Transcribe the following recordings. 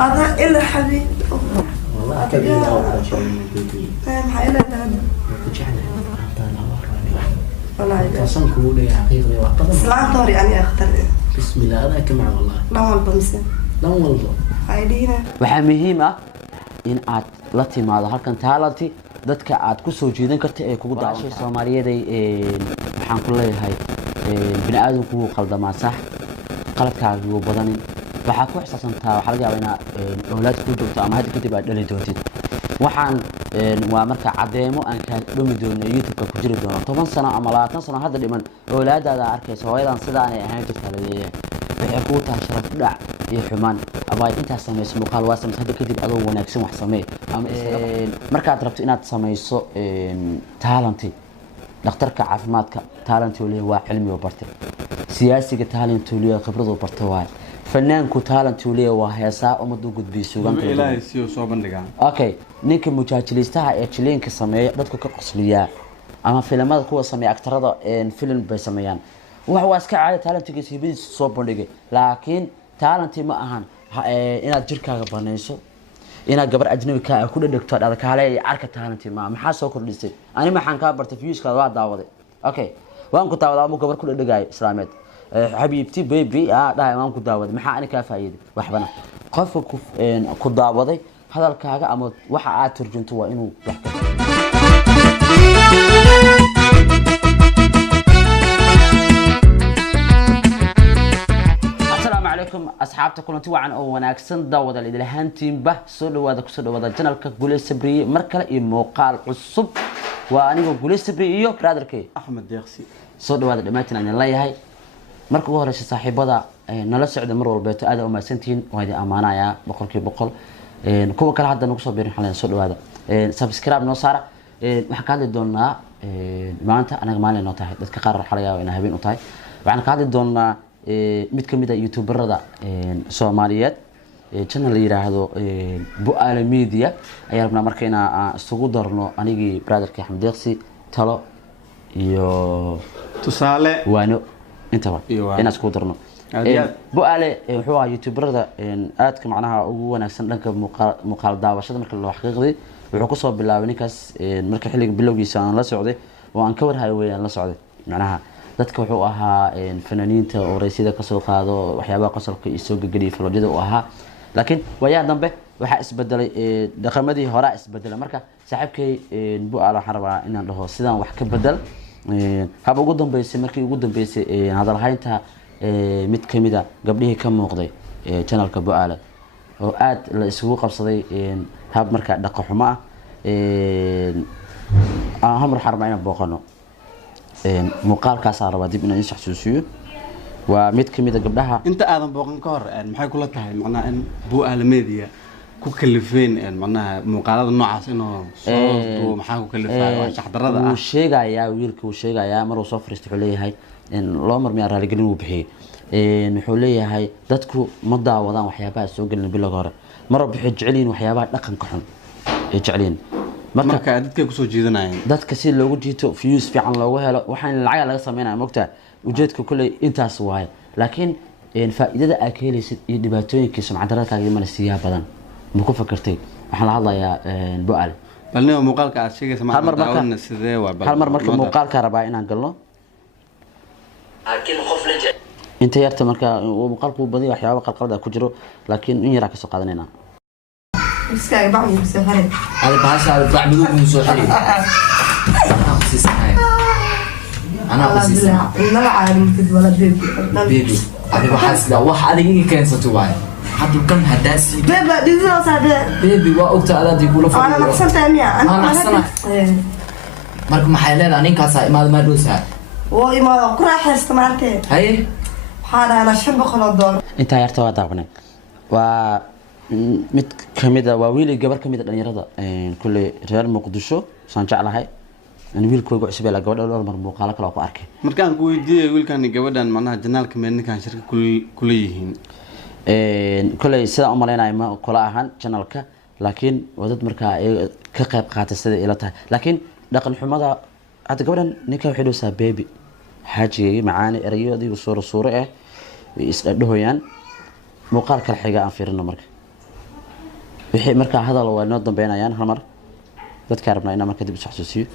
هذا إلا حبيب والله كبير أول شيء بيبي محايلة هذا وجعنا أعطانا الله والله تصن كولي حقيقي وعقد سلام طور يعني أختار بسم الله أنا كمع والله لا والله بمسن لا والله هايدينا waxaa muhiim ah in aad la timaado halkan taalanti dadka aad ku soo jeedin karto ee kugu daawashay Soomaaliyeed waxaan ku leeyahay bini aadamku wuu qaldamaa sax qaladkaaga wuu badanin waxa ku xisaasantaa waxa laga yaabaa inaad awlaad ku joogto ama hadda kadib aad dhali doontid waxaan waa marka cadeemo aan ka dhumi doono YouTube-ka ku jiri doono 10 sano ama 20 sano hadda dhiman awlaadaada arkayso hooyadan sidaan ay ahayn jirta leeyahay waxay ku tahay sharaf dhac iyo xumaan abay inta sameeyso muuqaal waa sameeyay hadda kadib adoo wanaagsan wax sameey ama markaad rabto inaad sameeyso talent dhakhtarka caafimaadka talent uu leeyahay waa cilmi oo bartay siyaasiga talent uu leeyahay khibrad oo bartay waa fanaanku talent uu leeyahay waa heesaa umadu gudbiyo suugan kale ilaahay si uu soo bandhigaa okay ninka mujaajilistaha ee chileenka sameeya dadku ka qosliya ama filimada kuwa sameeya aktarada film bay sameeyaan waxa iska caadi talentigiisa hibadiisa soo bandhigay laakiin talent ma ahan inaad jirkaaga banayso inaad gabar ajnabi ka ku dhadhagto dhadkaale ay arka talent ma maxaa soo kordhisay ani maxaan ka bartay viewska waa daawaday okay waan ku daawadaa ama gabar ku dhadhagay islaameed حبيبتي بيبي داي ما كنت داود maxaa ani ka faa'iiday waxbana qofka ku daawaday hadalkaaga ama waxa aad turjunto waa inuu wax ka Assalaamu alaykum asxaabta kulanti wacan oo wanaagsan daawada lidlahaantiin bah soo dhawaada channelka Gule Sabri mar kale iyo muuqaal cusub waa aniga Gule Sabri iyo brotherkay Ahmed Deeqsi soo dhawaada dhamaantiin aan leeyahay marka ugu horeysa saaxiibada nala socda mar walba aad u maasantiin waadi amaanaya boqolkiiba boqol kuwa kale hadda nagu soo biirin xalan soo dhawaada subscribe noo saara waxaan ka hadli doonaa maanta anaga maalin noo tahay dadka qaar waxa laga yaabaa inay habeen u tahay waxaan ka hadli doonaa mid kamid ah youtuberada Soomaaliyeed channel la yiraahdo Bu'aale Media ayaa rabnaa marka inaan isugu darno anigii brotherkii Axmed Deeqsi talo iyo tusaale waano intaba in isku darno Bu'aale wuxuu ahaa youtuberada aadka macnaha ugu wanaagsan dhanka muuqaal daawashada marka loo xaqiiqday wuxuu ku soo bilaabay ninkaas marka xilliga bilowgiisa aan la socday oo aan ka warhayo weeyaan la socday macnaha dadka wuxuu ahaa fanaaniinta oo raysida ka soo qaado waxyaabaha qosolka iyo soo gagaliya falojada uu ahaa laakiin wayaa dambe waxa isbedelay dhaqamadii hore isbedelay marka saaxiibkay Bu'aale waxaan rabaa inaan dhaho sidaan wax ka bedel hab ugu dambeysay markii ugu dambeysay hadal haynta mid kamida gabdhihii ka muuqday channelka Bu'aale oo aad la isugu qabsaday hab marka dhaqo xumo ah hamar xarmayna booqano muuqaalkaas aan rabaa dib inaan is xasuusiyo waa mid kamida gabdhaha inta aadan booqan ka hor maxay kula tahay macnaha in Bu'aale Media ku kalifeen macnaha muuqaalada noocaas inuu soo maxaa ku kalifay waa shaxdarada ah sheegaya wiilka uu sheegaya mar uu soo fariistay wuxuu leeyahay in loo marmiyaa raali gelin uu bixiyay wuxuu leeyahay dadku ma daawadaan waxyaabaha soo galin bilowga hore mar bixi jeceliin waxyaabaha dhaqanka xun ee jeceliin marka dadka ku soo jeedanayeen dadka si loogu jiito views fiican loogu helo waxaan lacag laga sameeynaa mogtaa ujeedka kulay intaas waay laakiin faa'iidada aad ka helaysid iyo dhibaatooyinka sumcadarada ma siyaa badan ma ku fakartay waxaan la hadlayaa Bu'aale balniyo muuqaalka aad sheegaysa ma daawana sidee waa hal mar marka muuqaalka rabaa inaan galno laakiin qof la jeed inta yarta marka muuqaalku badi waxyaabo qalqalada ku jiro laakiin in yar ka soo qaadanayna iskaaga bacmi soo xaray هذا بحث على بعمله من سوحري أنا خصيص هاي أنا خصيص لا عالم في الولد بيبي هذا بحث لا واحد يجي كان ستوعي حتى كم هداسي بيبا دي زوجة بيبي وقت على دي يقولوا أنا محسن تانية أنا أحسن مركم محلات أنا كاسا ما دوسها وإما كره حس تمارتي هاي هذا أنا شحب خلاص دور انت yarta waa daabnay waa mid kamida waa wiil gabar kamida dhalinyarada kulli reer Muqdisho saan jeclahay in wiilkooga cusub la gabadha dhowr mar muuqaal kale ku arkay marka aan ku weydiiyay wiilkan gabadhan macnaha janaalka meeninkan shirka kulli yihiin kulli sida u maleynay ma kula ahaan channelka laakiin wadad marka ay ka qayb qaatay sida ila tahay laakiin dhaqan xumada hada gabadhan ninka waxay dhoosaa baby xaajiga macaani erayo adigu suuro ah isdhahoyaan muuqaal kala xiga aan fiirino marka wixii markaa hadal waa noo dambeynayaan hal mar dadka rabnaa inaan marka dib u xasuusiyo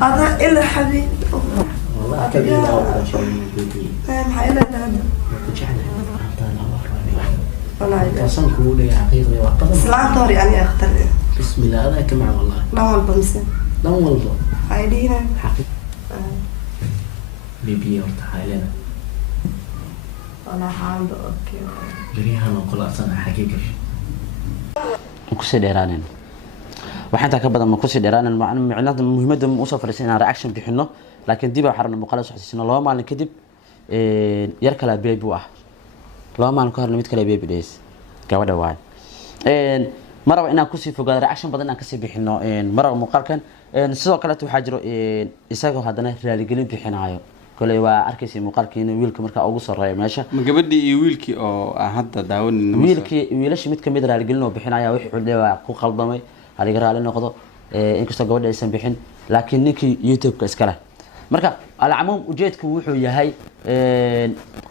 هذا إلا حبيب والله كبير على شيء من البيبي maxaa ila dahada وصلك ولي حقيقي وقبل islaanta hore ani akhtar بسم الله هذا كمع والله dhan walba mise لا والله waxay dhihinaan حقيقي بيبي ورتاح لنا walaa xaalba okay جريها نقول أصلا حقيقي kusii dheeraaneen waxaan intaa ka badan ma kusii dheeraaneen macnaheedu muhiimadda u soo fariisan inaan reaction bixino laakiin dib waxaan rabnaa muuqaal soo xasuusino 2 maalin kadib yar kala baby ah 2 maalin ka hor mid kale baby days gabadha waay maraba inaan kusii fogaado reaction badan inaan kasii bixino maraba muuqaalkan sidoo kale waxaa jiro isagoo haddana raaligelin bixinayo kale waa arkaysi muuqaalkiina wiilka marka ugu sareeyo meesha ma gabadhii iyo wiilkii oo aan hadda daawanayno wiilasha mid kamid raaligelin oo bixinaya wixii dhawaa ku qaldamay haliga raali noqdo inkastoo gabadha aysan bixin laakiin ninkii YouTube-ka iska leh marka alcumuum ujeedku wuxuu yahay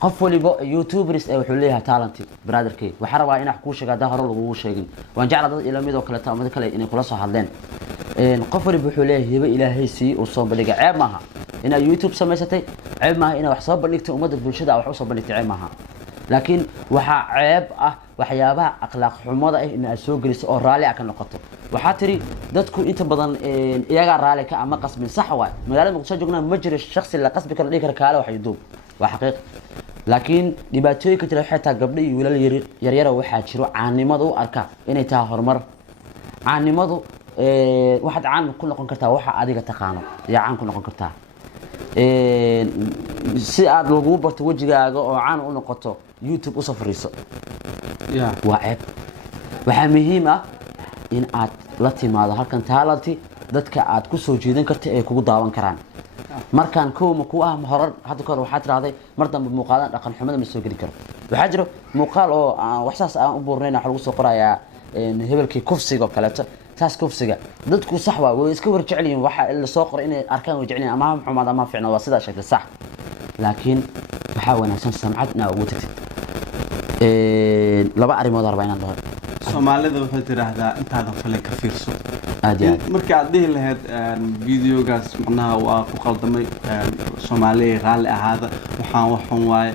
qof waliba YouTubers wuxuu leeyahay talent brotherkay waxa rabaa inaan ku sheego hada hore lagu sheegin waan jeclaa dad ila mid oo kale taamada kale inay kula soo hadleen qof waliba wuxuu leeyahay hiba ilaahay si uu soo bandhiga ceeb maaha ina YouTube samaysatay ceeb maaha ina wax soo bandhigtay umada bulshada wax soo bandhigtay ceeb maaha laakiin waxa ceeb ah waxyaabaha akhlaaq xumada ah in ay soo geliso oo raali ah ka noqoto waxa tiri dadku inta badan iyaga raali ka ama qasbin sax waay magaalada Muqdisho joognaa ma jiro shakhsi la qasbi karo dhigi kara kaale wax yidoob waa xaqiiq laakiin dhibaatooyinka jira xitaa gabdho iyo wiilal yar waxa jiro caanimadu u arka inay tahay horumar caanimadu waxaad caan ku noqon kartaa waxa adiga taqaano yaa caan ku noqon kartaa si aad lagu barto wajigaaga oo caan u noqoto YouTube u safriiso waa ceeb waxaa muhiim ah in aad la timaado halkan talent dadka aad ku soo jeedin karto ee kugu daawan karaan markaan kooma ku ah horar hadda kor waxaad raacday mar dambe muuqaalan dhaqan xumada ma soo geli karo waxaa jiro muuqaal oo waxsaas aan u buurnayna waxa lagu soo qorayaa hebelkii kufsiga kaleeto taas kufsiga dadku sax waa way iska warjeceliin waxa la soo qoray inay arkaan way jeceliin ama xumaad ama fiicna waa sida sheegtay sax laakiin waxa wanaagsan samcadna ugu tagtid laba arimood arbaa inaan dhaho Soomaalida waxay tiraahdaa intaadan falay ka fiirso aad iyo markii aad dhihi lahayd videogaas macnaha waa ku qaldamay Soomaaliya raali ahaada waxaan waaye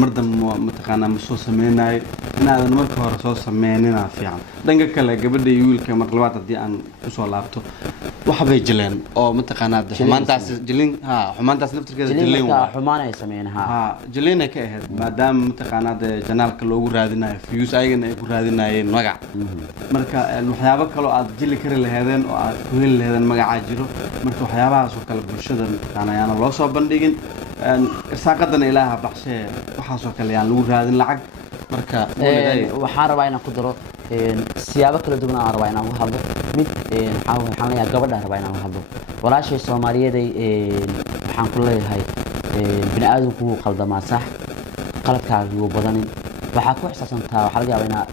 mar dambe mataqaanaa ma soo sameeyay inaadan marka hore soo sameeynina fiican dhanka kale gabadha iyo wiilka mar labaad hadii aan ku soo laabto waxa bay jileen oo mataqaanaa xumaantaas jilin xumaantaas naftirkeeda jilin waa xumaan ay sameeyeen jilin ka ahayd maadaama mataqaanaa janaalka loogu raadinayo views ayagana ay ku raadinayeen magac marka waxyaabo kale oo aad jili kari lahaydeen oo aad ku heli lahaydeen magaca jiro marka waxyaabahaas oo kale bulshada mataqaanaa loo soo bandhigin saaqadana ilaaha baxshay waxaas oo kale aan lagu raadin lacag marka waxaan rabaa inaan ku daro siyaabo kala duwan aan rabaa inaan uga hadlo mid waxaan leeyahay gabadha rabaa inaan uga hadlo walaashay Soomaaliyeed waxaan ku leeyahay bini aadamku wuu qaldamaa sax qaladkaaga wuu badanin waxa ku xisaasantaa waxa laga yaabaa inaad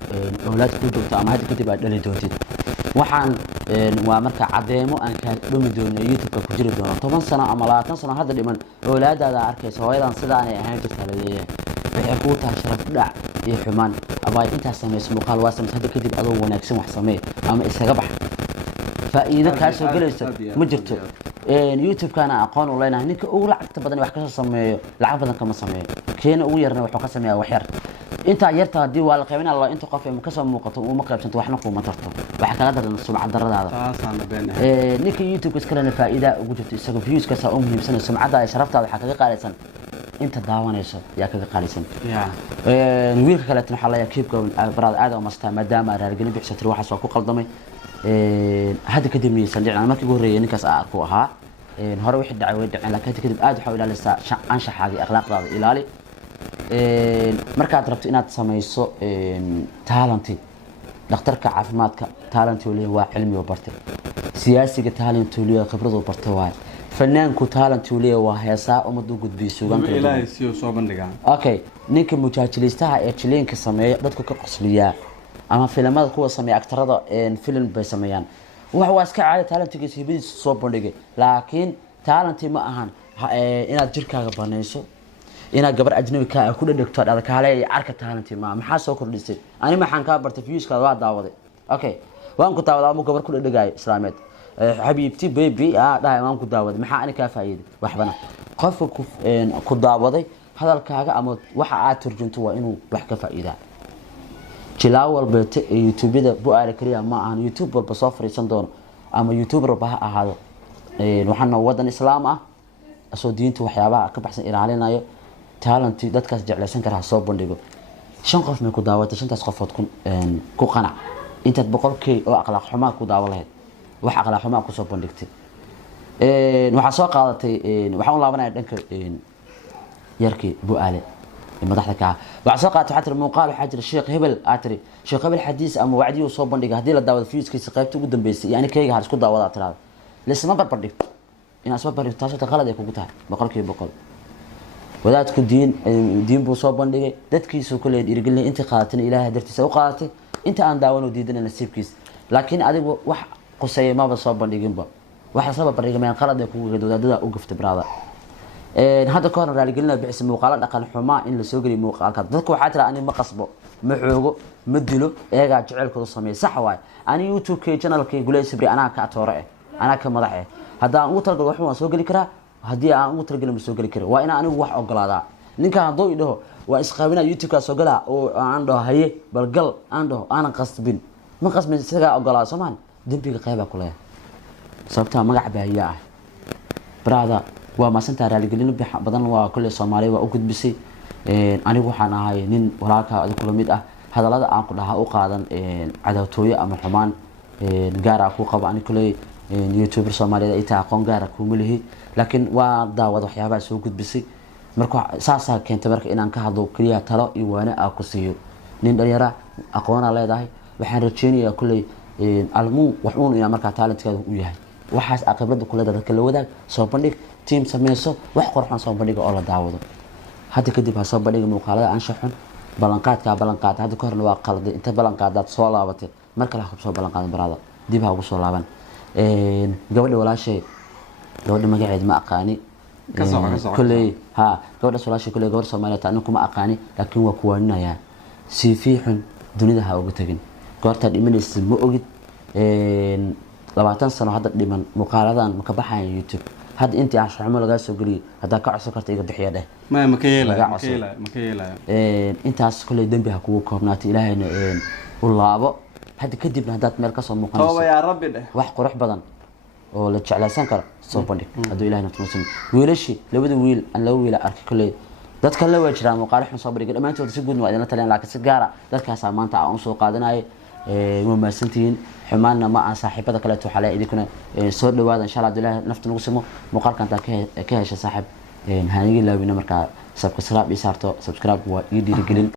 awlaad ku joogto ama hadda kadib aad dhali doontid waxaan waa marka cadeemo aan ka dhumi doono YouTube-ka ku jiri doono 10 sano ama 20 sano hadda dhiman awlaadaada arkayso hooyadan sidaan ay ahayn jirtaa leeyahay waxay ku tahay sharaf dhac iyo xumaan abay inta sameeyay muuqaal waa sameeyay hadda kadib adoo wanaagsan wax sameey ama isaga bax faa'iido ka soo galayso ma jirto YouTube-kana aqoon u leenahay ninka ugu lacagta badan wax ka soo sameeyo lacag badan kama sameeyo keena ugu yarna wuxuu ka sameeyaa wax yar inta yarta hadii waa la qaybin Allah inta qof ay ka soo muuqato uma qaybsanto waxna kuma tarto waxa kala daran sumcad daradaada taasana beenahay ninka YouTube iska lena faa'iido ugu jirto isaga views ka soo muhiimsan sumcada ay sharaftaada waxa kaga qaalisan inta daawanayso yaa kaga qaalisan wiilka kale tan xalaya keep going brother aad oo mastaa maadaama raargelin bixisatay waxa soo ku qaldamay hadda kadib miisan dhicna markii ugu horeeyay ninkaas aan ku ahaa hore wixii dhacay way dhaceen laakiin kadib aad waxa ilaalisa anshaxaagi akhlaaqdaada ilaali markaad rabto inaad samayso talent dhakhtarka caafimaadka talent uu leeyahay waa cilmi oo bartay siyaasiga talent uu leeyahay khibrad oo bartay waa fanaanku talent uu leeyahay waa heesaa umad u gudbiyo suugaanta ilaahay si soo bandhigaan okay ninka mujaajilistaha ee chileenka sameeya dadku ka qosliyaa ama filimada kuwa sameeya aktarada film bay sameeyaan waa iska caadi talentigiisa hibadiisa soo bandhigay laakiin talent ma ahan inaad jirkaaga banayso ina gabar ajnabi ka ku dhadhigto dhada kaale ay arka taanti ma maxaa soo kordhisay ani maxaan ka bartay viewska waa daawaday okay waan ku daawadaa mu gabar ku dhadhigay islaameed xabiibti baby dhahay waan ku daawaday maxaa ani ka faa'iiday waxbana qofka ku daawaday hadalkaaga ama waxa aad turjunto waa inuu wax ka faa'iidaa jilaa walbeete youtube-da bu'aale kaliya ma ahan youtube walba soo fariisan doono ama youtuber walba ha ahaado waxaana wadan islaam ah asoo diinta waxyaabaha ka baxsan ilaalinayo talent dadkaas jeclaysan kara soo bandhigo 5 qof ma ku daawatay 5taas qofood ku qanac intaad 100k oo akhlaaq xumaa ku daawo lahayd wax akhlaaq xumaa ku soo bandhigtay waxa soo qaadatay waxaan laabanay dhanka yarkii bu'aale madaxda ka waxa soo qaatay xatir muuqaal waxa jira sheekh hebel aatri sheekh hebel xadiis ama wacdi uu soo bandhigay hadii la daawado fiiskiisa qaybta ugu dambeysay yani kayga har isku daawada tiraada lisma barbar dhigto in asba barbar taasoo qalad ay kugu tahay 100% wadaadku diin buu soo bandhigay dadkiisu kale dhiirigelin inta qaadatina ilaahay dartiisa u qaadatay inta aan daawano diidana nasiibkiis laakiin adigu wax qosay ma ba soo bandhiginba waxa sabab barnaamijyada qalad ay kugu wadaadada u gaftay brada hadda ka hor raaligelina bixis muuqaal dhaqan xumaa in la soo galiyo muuqaalka dadku waxa tira ani ma qasbo ma xoogo ma dilo eega jecelkooda sameey sax waay ani youtube channel-kay gulay sabri ana ka atoore ana ka madax hadda ugu talgal wax waan soo gali karaa hadii aan ugu talgal ma soo gali karaa waa ina anigu wax ogolaada ninka hadoo idho waa isqaabina youtube-ka soo gala oo aan dhaho haye balgal aan dhaho aan qasbin ma qasbin isaga ogolaada Soomaan dambiga qayba ku leeyahay sababta magac baahiya ah brada waa ma santa raaligelin badan waa kulli Soomaaliya waa u gudbisay anigu waxaan ahay nin walaalka aad kula mid ah hadalada aan ku dhaha u qaadan cadawtooyo ama xumaan gaar ah ku qabo ani kulli youtuber Soomaaliyeed ay taa aqoon gaar ah ku milihi laakiin waa daawad waxyaabaha soo gudbisay marka saasa keentay marka inaan ka hadlo kaliya talo iyo waana aan ku siiyo nin dhalinyaro aqoon leedahay waxaan rajeynayaa kulli almu waxuun ina marka talentkaaga u yahay waxaas aqabrada kula dadka la wadaag soo bandhig team sameeyso wax qorxan soo bandhiga oo la daawado hadda kadib ha soo bandhiga muuqaalada aan shaxun balanqaad hadda ka horna waa qalad inta balanqaadaad soo laabatay marka la xubsoo balanqaad barada dib ha ugu soo laaban gabadha walaashay gabadha magaceed ma aqaani kulli gabadha walaashay kulli gabar Soomaaliyeed aan kuma aqaani laakiin waa kuwaanaya si fiixun dunida ha uga tagin goorta dhimanaysa ma ogid 20 sano hadda dhiman muuqaaladan ma ka baxayn YouTube hadda intii aan shaxmo laga soo galiyay hadda ka cusub karta iga bixiya dheh ma ka yeelay intaas kulli dambi ha kugu koobnaatay ilaahayna u laabo hadda kadib haddaad meel ka soo muuqanayso tooba yaa rabbi dheh wax qurux badan oo la jeclaysan karo soo bandhig hadduu ilaahayna tuusan wiilashi labada wiil aan laba wiil arkay kulli dadka la waajiraan muuqaal xun soo bandhig dhamaantood si guud ma idin taleen laakiin si gaar ah dadkaas maanta aan soo qaadanay ma maasantiin xumaanna ma aan saaxiibada kale to xalay idinkuna soo dhawaada insha Allah ilaahay nafta nagu simo muuqaalkan ta ka hesha saaxiib haaniga laabina marka subscribe waa ii dhiirigelin